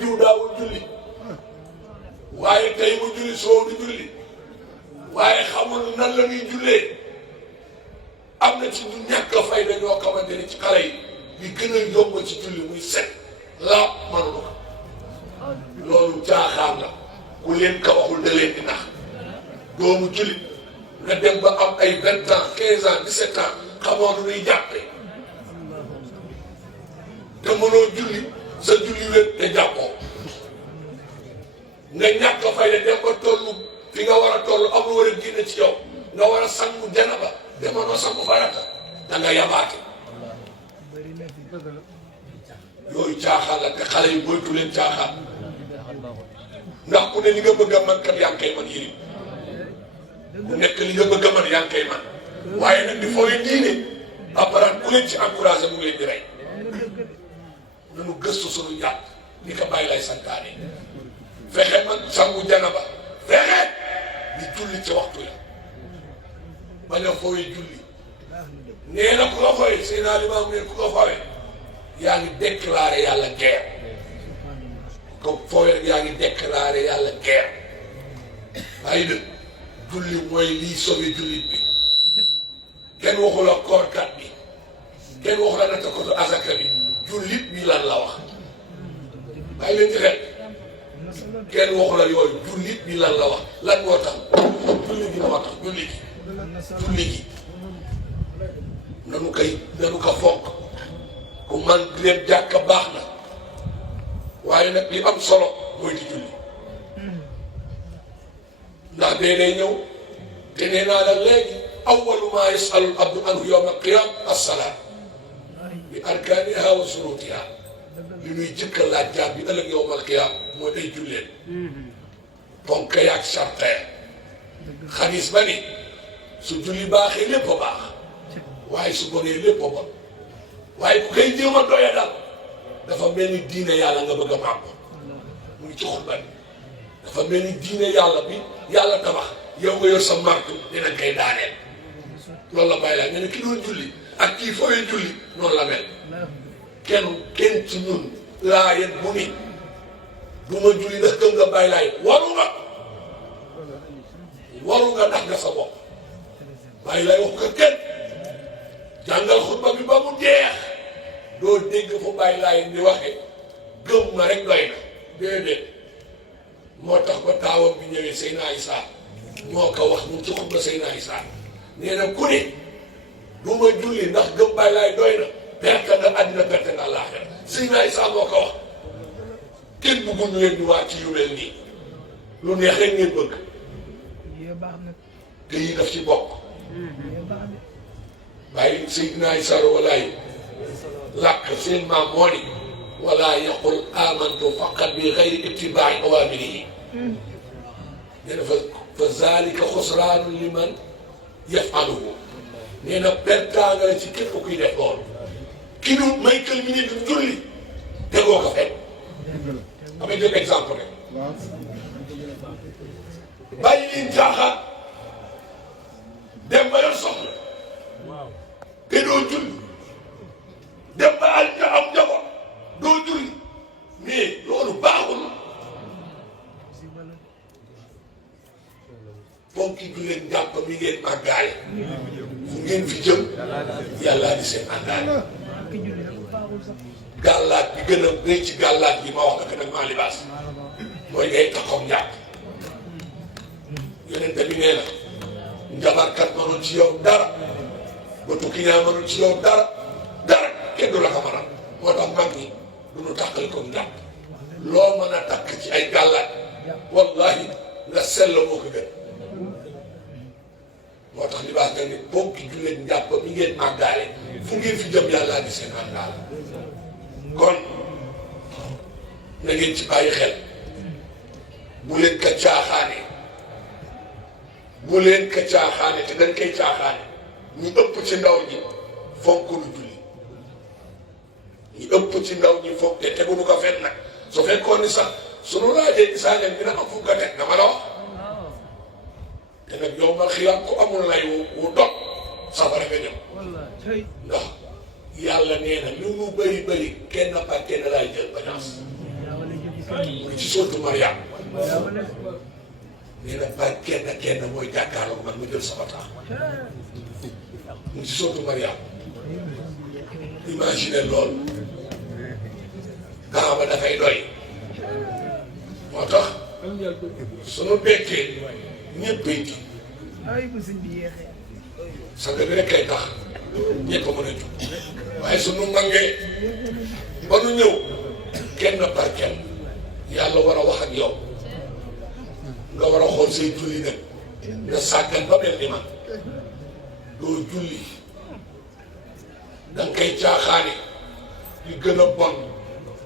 diw daawul julli waaye tey mu julli soo du julli waaye xamul nan la ñuy jullee am na ci ñu ñàkk a fayda ñoo xamante ni ci xale yi li gën a yomb ci julli muy set la mënu ko loolu caaxaan la ku leen ka waxul da leen di nax doomu julli nga dem ba am ay 20 ans 15 ans 17 ans xamoo nu ñuy jàppee te mënoo julli sa julli wér te jàppoo nga ñàkk a fayda dem ba tollu fi nga war a toll amul war a génne ci yow nga war a sangu janaba demoonoo sangu farata da nga yabaate yooyu caaxaan la te xale yi moytu leen caaxaan ndax ku ne li nga bëgg a man kat yaa ngi koy man yëri ku nekk li nga bëgg a man yaa ngi koy man waaye nag di fooy diine appareil ku leen ci encouragé mu ngi leen di rey nanu gëstu suñu jàpp ni ko bàyyi lay santaane fexe man sangu janaba fexe di julli ci waxtu ya bañ a fooy julli nee na ku ko fooy seen alimaam ne ku ko fooy yaa ngi déclaré yàlla guerre ko fooy yaa ngi déclaré yàlla guerre waaye dëgg julli mooy liy sauvé jullit bi kenn waxu la koorkat bi kenn waxu la natta ko azaka bi jullit bi lan la wax bàyyi leen ci rek kenn waxu la yooyu jullit bi lan la wax lan moo tax julli gi moo tax julli gi nanu ko fonk ku man di leen jàkka baax na waaye nag li am solo mooy di julli ndax dee day ñëw te nee naa la léegi awwalu maa yasalu abdu anhu yawma alqiyam assalaat bi arkaaniha wa surutiha li ñuy jëkka laaj jaam bi ëllëg yawma alqiyam mooy ay julleen ponk yaag charte xadis ba ni su julli baaxee lépp a baax waaye su bonee lépp a bon waaye ku koy jéem a doya dal dafa mel ni diine yàlla nga bëgg a màbb mu ngi ci xutba bi dafa mel ni diine yàlla bi yàlla tabax yow nga yor sa martu dinañ koy daaneel loolu la bàyyi laa nga ne ki doon julli ak kii fooy julli noonu la mel kenn ci ñun laa yet bu ni du ma julli ndax gëm nga bàyyi laay waru nga ndax nga sa bopp bàyyi laay wax ko kenn jàngal xutba bi ba mu jeex doo dégg fu bàyyi laay di waxe gëm na rek doy na déedéet moo tax ba taawam bi ñëwee Seydina Issa moo ko wax mu ci xutba Seydina Issa nee na ku ne du ma julli ndax gëm bàyyi laay doy na perte nga àddina perte nga àllaaxira Seydina Issa moo ko wax kenn bëggul ñu leen di waa ci yu mel nii lu neex rek ngeen bëgg te yi daf ci bokk bàyyi Seydina Issa walaay làkk seen maam moo ni wala yaqul amantu faqat bi xayri ittibaai awamirihi nee na fa zalika xusraanu liman yafaluhu nee na pertaanga la ci képp kuy def loolu ki du may kël mi ne du julli tegoo ko fekk damay jël exemple rek bàyyi leen jaaxaan dem ba yor soxla te doo julli dem ba al nga am njaboot doo julli mais loolu baaxul fonki julleen jàpp mi ngeen màggaale fu ngeen fi jëm yàllaa di seen àndaale gàllaat bi gën a rëy ci gàllaat bi ma wax naka nag maa libaas mooy ngay taxaw njàpp yonent bi nee na njabarkat mënul ci yow dara ba tukki ñaa mënul ci yow dara kenn du la ko mënal moo tax mag ñi du ñu tàqal ko njàpp loo mën a takk ci ay gàllaat wallahi nga sell moo ko gën moo tax libaas nga ni ponki julleen njàpp mi ngeen màggaale fu ngeen fi jëm yàllaa di seen àndaale kon na ngeen ci bàyyi xel bu leen ka caaxaane te dañ koy caaxaane ñu ëpp ci ndaw ñi fonk lu julli ñu ëpp ci ndaw ñi fonk te teguñu ko fen nag su fekkoon ni sax sunu laajee isaañam dina am fu ko teg dama la wax te nag yow ma xiyaam ku amul lay wu dog safara nga ñëw ndax yàlla nee na lu mu bëri kenn par kenn laay jël bañaas mu ci sootu Mariam nee na ba kenn mooy jàkkaarloo man mu jël sama temps mu ci sootu Mariam imagine loolu Kaaba dafay doy moo tax sunu bekkee ñëppay ji sang bi rek kay tax ñëpp a mën a jug waaye sunu mangee ba nu ñëw kenn par kenn yàlla war a wax ak yow nga war a xool say julli nag nga sàggan ba mel ni man doo julli da nga koy caaxaane li gën a bon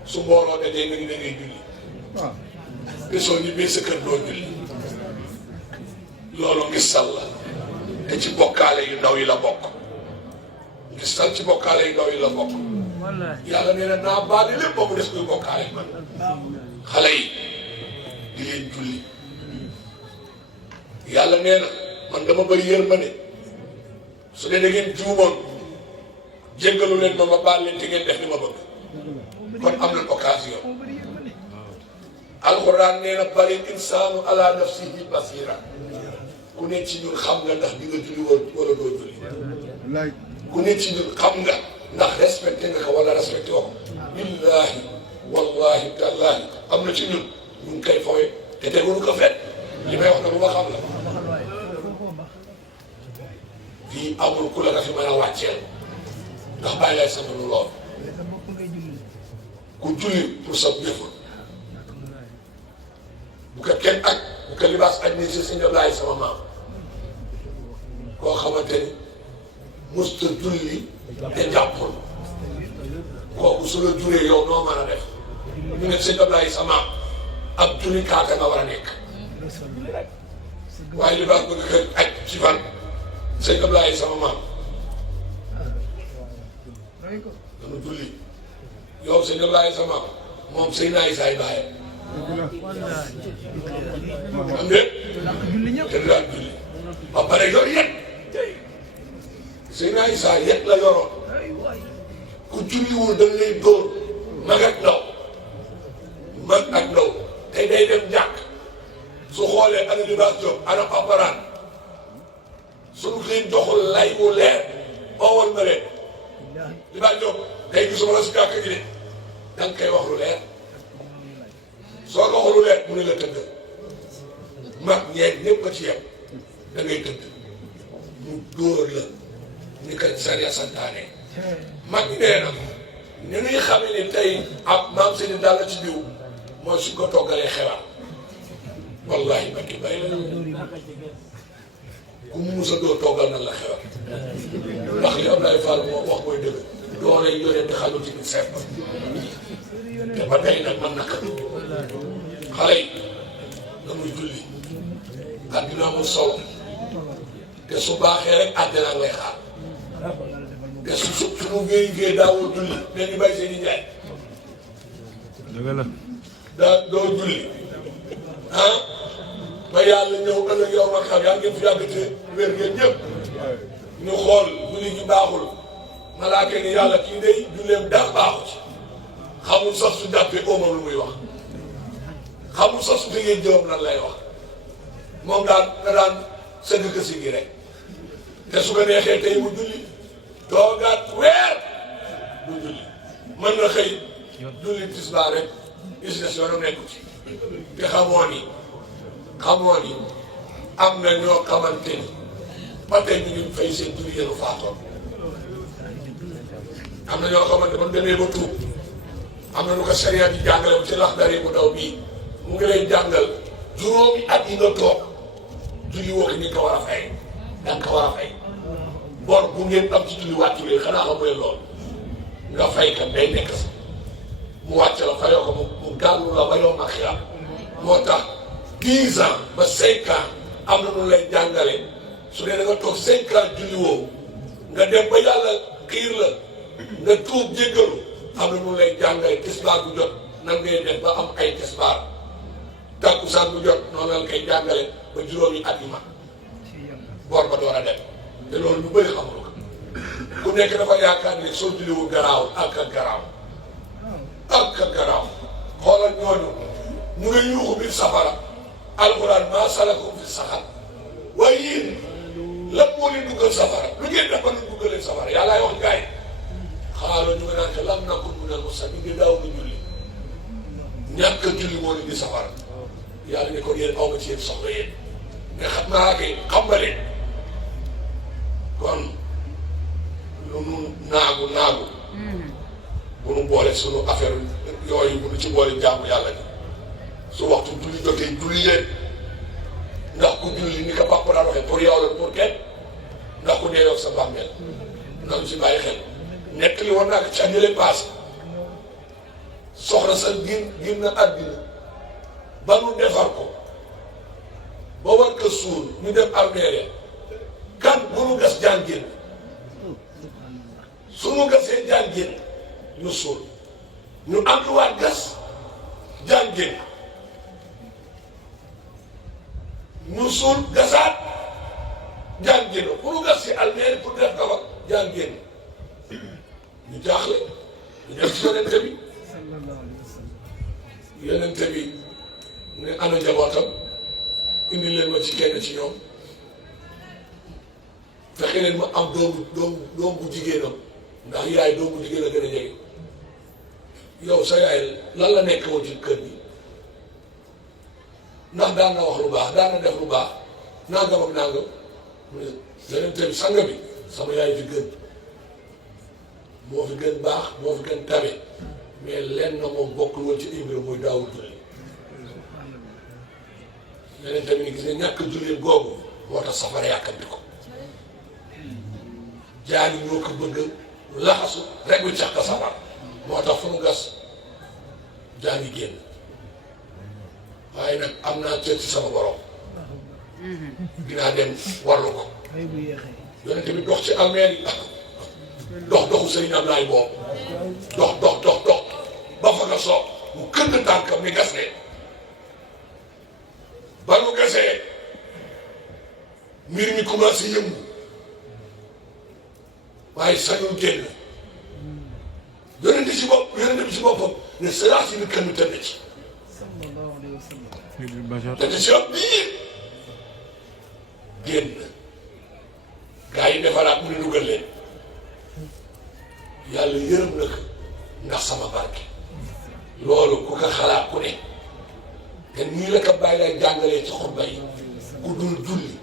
su mbooloo de dee nga ni da ngay julli te soo ñibbee sa kër doo julli loolu ngi sal la te ci bokkaale yu ndaw yi la bokk ngi sal ci bokkaale yu ndaw yi la bokk yàlla nee na naa baale lépp boobu des koy bokkaale man xale yi di leen julli yàlla nee na man dama bëri yërmande su dee da ngeen juumoon jéggalu leen ma baal leen te ngeen def li ma bëgg kon am nañ occasion alxuraan nee na bari insaanu ala nafsihi basira ku ne ci ñun xam nga ndax di nga julli wala doo julli ku ne ci ñun xam nga ndax respecté nga ko wala respecté woo ko billahi wallahi tallahi am na ci ñun ñu ngi koy fooy te teguñu ko fet li may wax na lu ma xam la fii amul ku la nga fi mën a wàcceel ndax bàyyi lay sama lu lool ku julli pour sa jëful bu ko kenn ak bu ko libaas ak ni si sëñ Ablaye sama maam koo xamante ni musta julli te jàppul kooku su la juree yow noo mën a def ñu ne sëñ Ablaye sama maam ab julli kaaka nga war a nekk waaye libaas bëgg ko aj ci fan sëñ Ablaye sama maam dama julli yow sëñ Ablaye sama maam moom sëy naay saay bàyye am de te daan julli ba pare yor yet sëy naay saa yet la yoroon ku julliwul dañ lay dóor mag ak ndaw tey day dem jàkk su xoolee ana libaas Jóob ana paparaan suñu leen joxul lay wu leer owal ma leen libaas Jóob day gisuma la si jàkk ji de da nga koy wax lu leer soo ko waxul lu leer mu ne la tëdd mag ñeeg ñëpp a ci yem da ngay tëdd mu dóor la ni ko sariya santaane mag ñi nee na ni ñuy xamee ni tey ab maam seeni daal la ci diw mooy suñ ko toggalee xewal wallahi bakki bay la ku mu musa doo toggal na la xewal ndax li Abdoulaye Fall moo wax mooy dëgg doole yore te xajul ci biir seet te ba tey nag man naka xale yi damuy julli àddina amul solo te su baaxee rek àddina lay xaar te suñu ngéey daawoo julli dañu bàyyi seen i njaay dëgg la doo julli ba yàlla ñëw ëllëg yow ma xam yaa ngeen fi yàggate wér ngeen ñëpp ñu xool julli ñu baaxul malaaka ni yàlla kii day julleem daa baaxu ci xamul sax su jàppee oomam lu muy wax xamul sax su déggee jëwam lan lay wax moom daan da daan sëgg ka si gi rek te su ko neexee tey mu julli toogaat weer du julli mën na xëy julli tisbaar rek business yoonam nekku ci te xamoo ni am na ñoo xamante ni ba tey ñu ngi fay seen julli yenu faatoon am na ñoo xamante man demee ba tuub am na lu ko sariya di jàngale bu ci Laxdari bu daw bii mu ngi lay jàngal juróomi at yi nga toog julli woo ko ni ko war a fay danga ko war a fay bor bu ngeen am ci julli wàccu leen xanaa xam mooy lool nga fay kat day nekk si mu wàcc la fayoo ko mu gàllu la ba yow ma xiyaam moo tax 10 ans ba 5 ans am na nu lay jàngale su dee da nga toog 5 ans julli woo nga dem ba yàlla xiir la nga tuub jéggalu am na nu lay jàngale tisbaar bu jot nan ngay def ba am ay tisbaar takkusaan bu jot noonu la koy jàngale ba juróomi at yi mag bor ba door a dem te loolu ñu bëri xamul ko ku nekk dafa yaakaar ni soo julliwul garaaw ak garaaw xoolal ñooñu mu ngi yuuxu biir safara alxuraan maa salakakum fi saqar waaye yéen lan moo leen duggal safara lu ngeen def ba nu duggal leen safara yàllaay wax gaay xaaral ñu ngi naan te lam nakun minal musalliin di daaw na julli ñàkk a julli moo leen di safara yàlla ne kon yéen aw ma ci yéen soxla yéen mais xam naa kay xam nga leen kon lu nu naagu bu nu boole sunu affaire yooyu bu nu ci boole jaamu yàlla ni su waxtu julli jotee julli leen ndax ku julli ni ko papa daan waxee pour yow la pour kenn ndax ku deeyoog sa bàmmeel na nu si bàyyi xel nekk li war naa ko ci année passé soxna sa gin na àddina ba nu defar ko ba war ko suul ñu dem armeere kan bu nu gas jaan génn su nu gasee jaan génn ñu suul ñu ànduwaat gas jaan génn ñu suul gasaat jaan génn pour nu gas si armeere pour def ko fa jaan génn ñu jaaxle ñu def ci yonente bi yonente bi ne ana njabootam indi leen ma ci kenn ci ñoom fexe leen ma am doom bu jigéenam ndax yaay doom bu jigéen a gën a jege yow sa yaay lan la nekk woon ci kër gi ndax daan na wax lu baax daan na def lu baax nangam ak nangam mu ne yonente bi sanga bi sama yaay fi gën moo fi gën baax moo fi gën tabe mais lenn na moom bokkul woon ci Ibra mooy daawul julli leneen tamit ni gis ne ñàkk julli googu moo tax safara yàkkamti ko jaani ñoo ko bëgg laxasu rek bu cax ka safara moo tax fu nu gas jaani génn waaye nag am naa cër ci sama borom dinaa dem warlu ko yonente bi dox ci almeer yi doxu sëriñ Ablaay boobu dox ba fa nga soob mu kënd tànkam ni gas ne ba nu gasee mbir mi commencé yëngu waaye sañul génn yonente bi ci boppam ne seraas yi ni kenn tëdd ci tëdd ci ab biir génn gaa yi defaraat mu ne dugal leen yàlla yërëm na ko ndax sama barke loolu ku ko xalaat ku ne te nii la ko bàyyi lay jàngalee ci xutba yi ku dul julli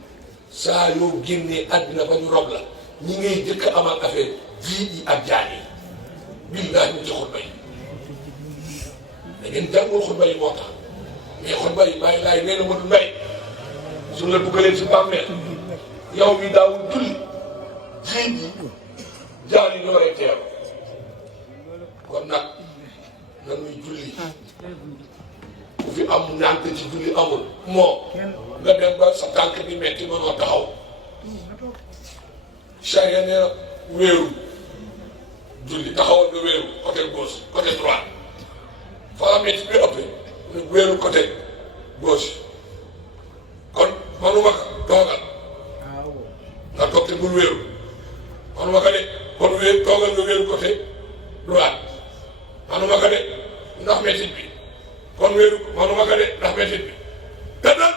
saa yoo génnee àddina ba ñu rob la ñi ngay jëkk amal affaire jiit yi ak jaan yi billaahi ñu ci xutba yi da ngeen jàngul xutba yi moo tax mais xutba yi bàyyi laay nee na ma du mbay suñ la duggalee ci bàmmeel yow mi daawul julli jiit yi jaan yi ñoo lay teew kon nag nanuy julli ku fi am ñànk ci julli amul moo nga dem ba sa tànk bi metti mënoo taxaw charia nee na wéeru julli taxawal nga wéeru côté gauche côté droite fa la metti bi ëppee ne wéeru côté gauche kon manuma ko toogal nga toog te bul wéeru manuma ko de kon toogal nga wéeru côté droite manuma ko de ndax mettit bi kon wéeru manuma ko de ndax mettit bi tëddal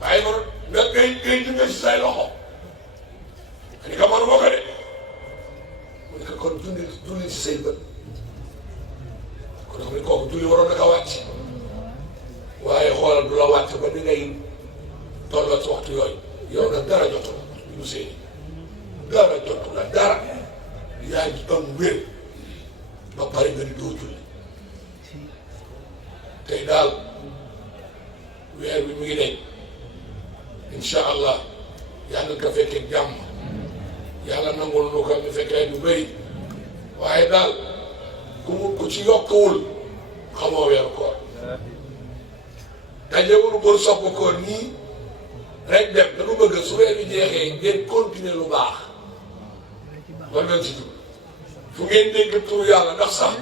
waaye man ngay dundee si say loxo ni ko manuma ko de mu ne ko kon julli si say bët kon xam ne kooku julli waroon na ko wàcc waaye xoolal du la wàcc ba ni ngay tolloo ci waxtu yooyu yow nag dara jotul ñu seeni dara jotul la dara yaa ngi am wér ba pare nga di doo julli tey daal weer bi mu ngi deñ incha allah yàlla nga ko fekkee jàmm yàlla nangul nu ko ñu fekkee du bëri waaye daal ku ci yokkuwul xamoo weeru koor dajewul pour sopp koor nii rek dem dañu bëgg su weer bi jeexee ngeen continuer lu baax loolu lañ ci jub fu ngeen dégg tur yàlla ndax sax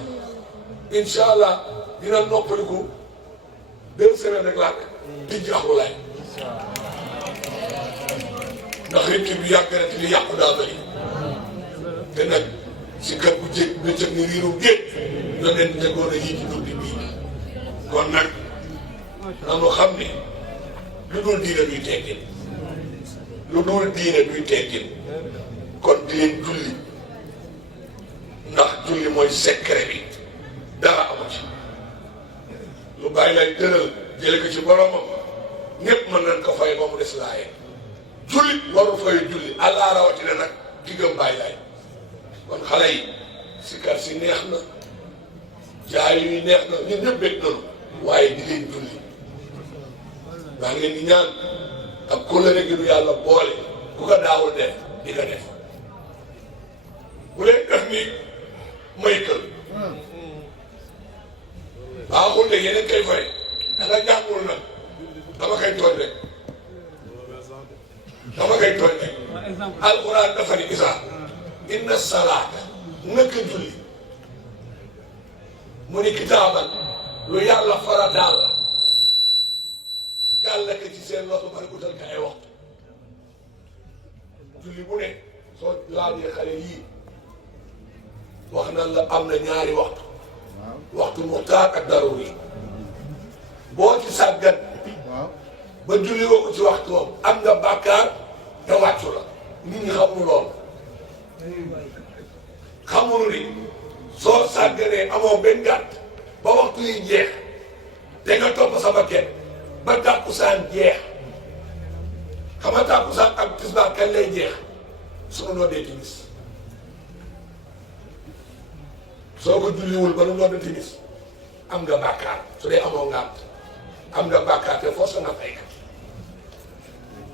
incha allah dina noppaliku 2 semaines rek làkk tijji axulaay ndax rek bi yàgg na te li yàqu daa bëri te nag si kër bu jég bëccëg ni riiru géej yonent tegoon a yii ci dund bii kon nag nanu xam ni lu dul diine duy teggin lu dul diine duy teggin kon di leen julli ndax julli mooy secret bi dara amu ci lu bàyyi lay tëral jële ko ci boromam ñëpp mën nañ ko fay ba mu des laaye julli waru fay julli allah rawatina nag diggam bàyyi lay kon xale yi sikar si neex na jaay yi neex na ñun ñëpp bég nañu waaye di leen julli maa ngi leen di ñaan ak kóllëre gi du yàlla boole ku ko daawul def di ko def bu leen def ni may kër baaxul de yeneen koy fay da nga jàngul nag dama koy tooñ rek alquran dafa ni isa inna salaata naka julli mu ni kitaaban lu yàlla farataal la gàll ko ci seen loxo bari utal ko ay waxtu julli bu ne soo laajee xale yii wax na la am na ñaari waxtu muxtaar ak daruri boo ci sàggan ba julli woo ko ci waxtoom am nga bàkkaar te wàccu la nit ñi xamuñu lool xamuñu ni soo sàgganee amoo benn gàtt ba waxtu yi jeex te nga topp sa bakket ba tàkkusaan jeex xam nga tàkkusaan ak tisbaar kañ lay jeex sunu noddee timis soo ko julliwul ba nu noddee timis am nga bàkkaar su dee amoo ngàtt am nga bàkkaar te force nga fay ka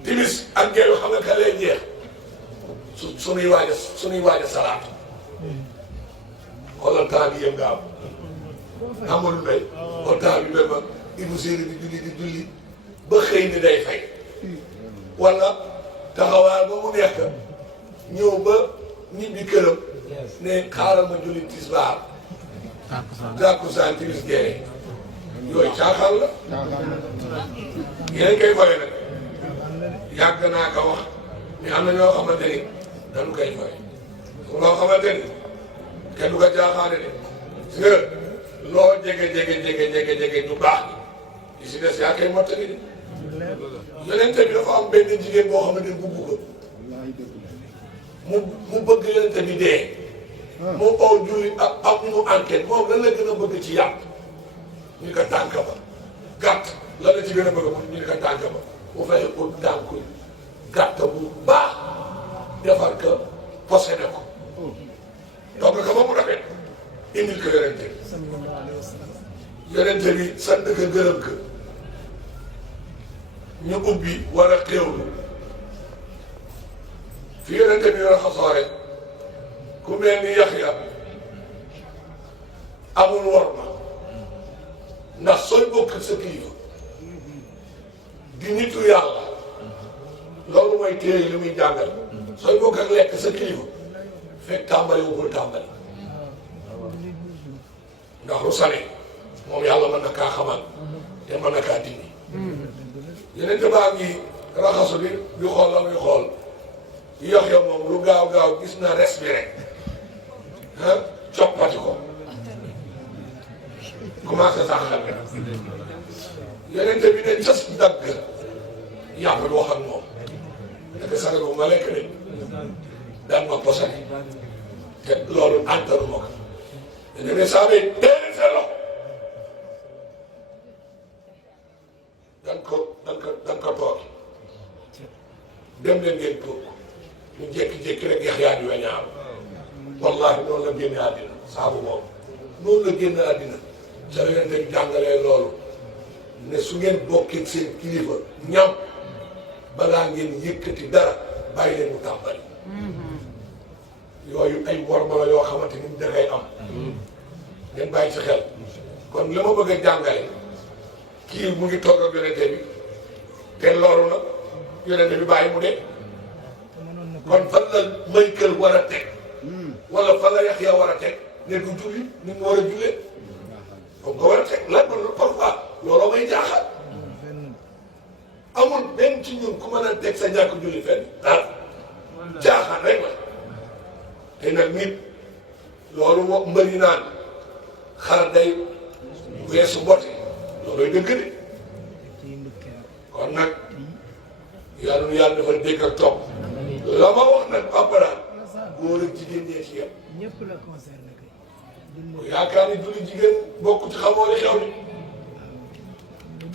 timis ak geeyu xam nga kañ lay jeex sunuy waaj a salaat xoolal temps bi yëm nga am Amadou Mbaye xool temps bi ba Ibou Séré di julli ba xëy ni day fay wala taxawaay ba mu nekk ñëw ba ñibbi këram ne xaaral ma julli tisbaar tàkkusaan timis gee yooyu caaxaan la yéen koy foye nag yàgg naa ko wax mais am na ñoo xamante ni dañu koy foye loo xamante ni kenn du ko caaxaane de si nga loo jege ñu baax li si des yaa koy mottali de yonente bi dafa am benn jigéen boo xamante ni bugg ko mu bëgg yonente bi dee mu oo julli ak mu enquête moom lan la gën a bëgg ci yàpp ñu ko tànk ba gàtt lan la ci gën a bëgg ñu ko tànk ba bu fexe pour tànk gàtt bu baax defar ko possédé ko donc que ba mu rafet indil ko yonente bi sant ko gërëm ko ñu ubbi war a xéewlu fi yonente bi yor xasoo rek ku mel ni Yaxya amul worma ndax sooy bokk sa kilifa di nitu yàlla loolu mooy téere li muy jàngal sooy bokk ak lekk sa kilifa fekk tàmbali wu bul tàmbali ndax lu sane moom yàlla mën na kaa xamal te mën na kaa dindi yeneen baa ngi raxasu bi di xool la muy xool Yaxya moom lu gaaw gis na respiré coppati ko commencé sax xel yeneen bi ne cas dagg yàpp bi wax ak moom dëgg sax bu ma lekk de daan ma posé te loolu antaru ma ko dañu ne saa bay déedéet seen loxo dan ko toog dem leen ngeen toog ñu jékki-jékki rek Yaxya di weñaaw wallahi noonu la génne àddina saabu moom noonu la génne àddina sa leen dañ jàngalee loolu ne su ngeen bokkee seen kilifa ñam balaa ngeen yëkkati dara bàyyi leen mu tàmbali yooyu ay worma la yoo xamante ni dangay am ngeen bàyyi ci xel kon li ma bëgg a jàngale kii mu ngi toog ak yonente bi te loolu na yonente bi bàyyi mu de kon fan la may kër war a teg wala fan la Yaxya war a teg ne du julli ni mu war a jullee comme nga war a teg lan man parfois looloo may jaaxal amul benn ci ñun ku mën a teg sa ñàkk julli fenn daal jaaxal rek la te nag nit loolu moo mbëri naan xar day weesu mbote looloy dëgg de kon nag yàlla nu yàlla dafa dégg ak topp la ma wax nag apparaan góor ak jigéen ñee ci yem yaakaar ni julli jigéen bokk ci xamoo li xew ni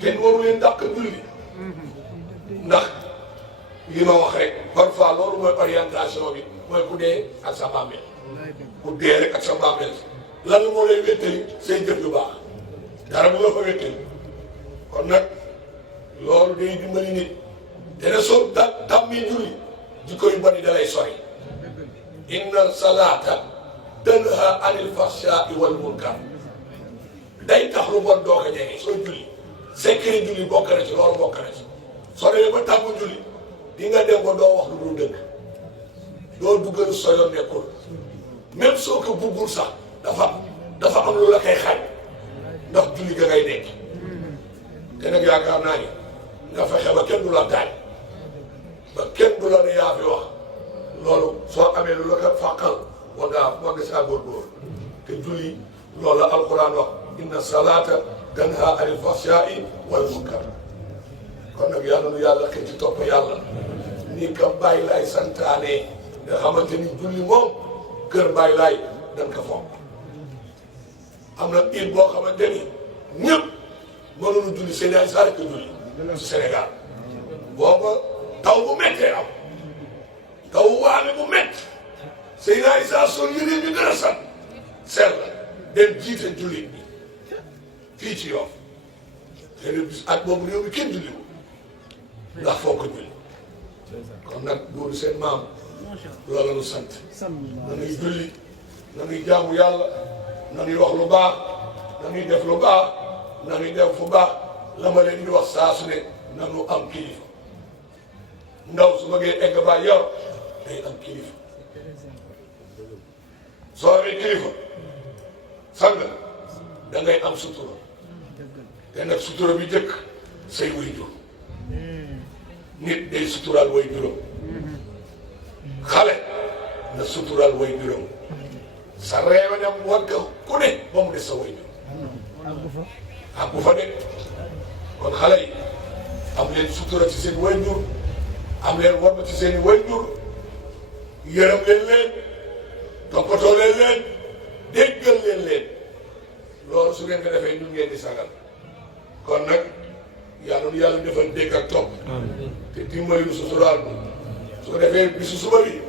kenn waru leen dàq julli ndax li ma wax rek parfois loolu mooy orientation bi mooy ku dee ak sa bàmmeel ku dee rek ak sa bàmmeel lan la moo lay wéttali say jëf yu baax dara bu la fa wéttali kon nag loolu day dimbali nit dana soo tàmmi julli jikko yu bari da lay sori inna salaata tanha anil fahshaai wal munkar day tax lu bon doo ko jege soo julli secret julli bokk na ci loolu bokk na ci soo demee ba tàmm julli di nga dem ba doo wax lu dul dëgg doo duggal soo yoon nekkul même soo ko buggul sax dafa am lu la koy xaaj ndax julli ga ngay nekk te nag yaakaar naa ni nga fexe ba kenn du la taaj ba kenn du la ne yaa fi wax loolu soo amee lu la ko fàqal war nga saa góorgóor te julli loolu la alquran wax inna salata tanha anil fahshaai wal munkar kon nag yàlla nu yàlla xëy ci topp yàlla ni ka bàyyi laay santaane nga xamante ni julli moom kër bàyyi laay dañ ko fonk am na it boo xamante ni ñëpp mënuñu julli seen ay saa rek julli ci Sénégal booba taw bu méttee am taw waame bu métti seen ay saa sol yëneen ñu gën a sant seet la dem jiite julli bi fii ci Yoff te bis ak boobu réew mi kenn julli ko ndax foo ko julli kon nag góoru seen maam loolu la ñu sant na ñuy julli na ñuy jaamu yàlla na ñuy wax lu baax na ñuy def lu baax na ñuy def fu baax la ma leen di wax saa su ne na ñu am kilifa ndaw su bëggee egg ba yor day am kilifa soo amee kilifa sang da ngay am sutura te nag sutura bi jëkk say waajur nit day suturaal waajuram xale na suturaal waajuram sa reewa dem war nga ku ne ba mu des sa waajur àggu fa de kon xale yi am leen sutura ci seen waajur am leen war ci seen i waajur yërëm leen toppatoo leen déggal leen loolu su ngeen ko defee ñun ngeen di sagal kon nag yàlla nu yàlla defal dégg ak topp te dimbali nu suturaal bi su ko defee bisu suba bi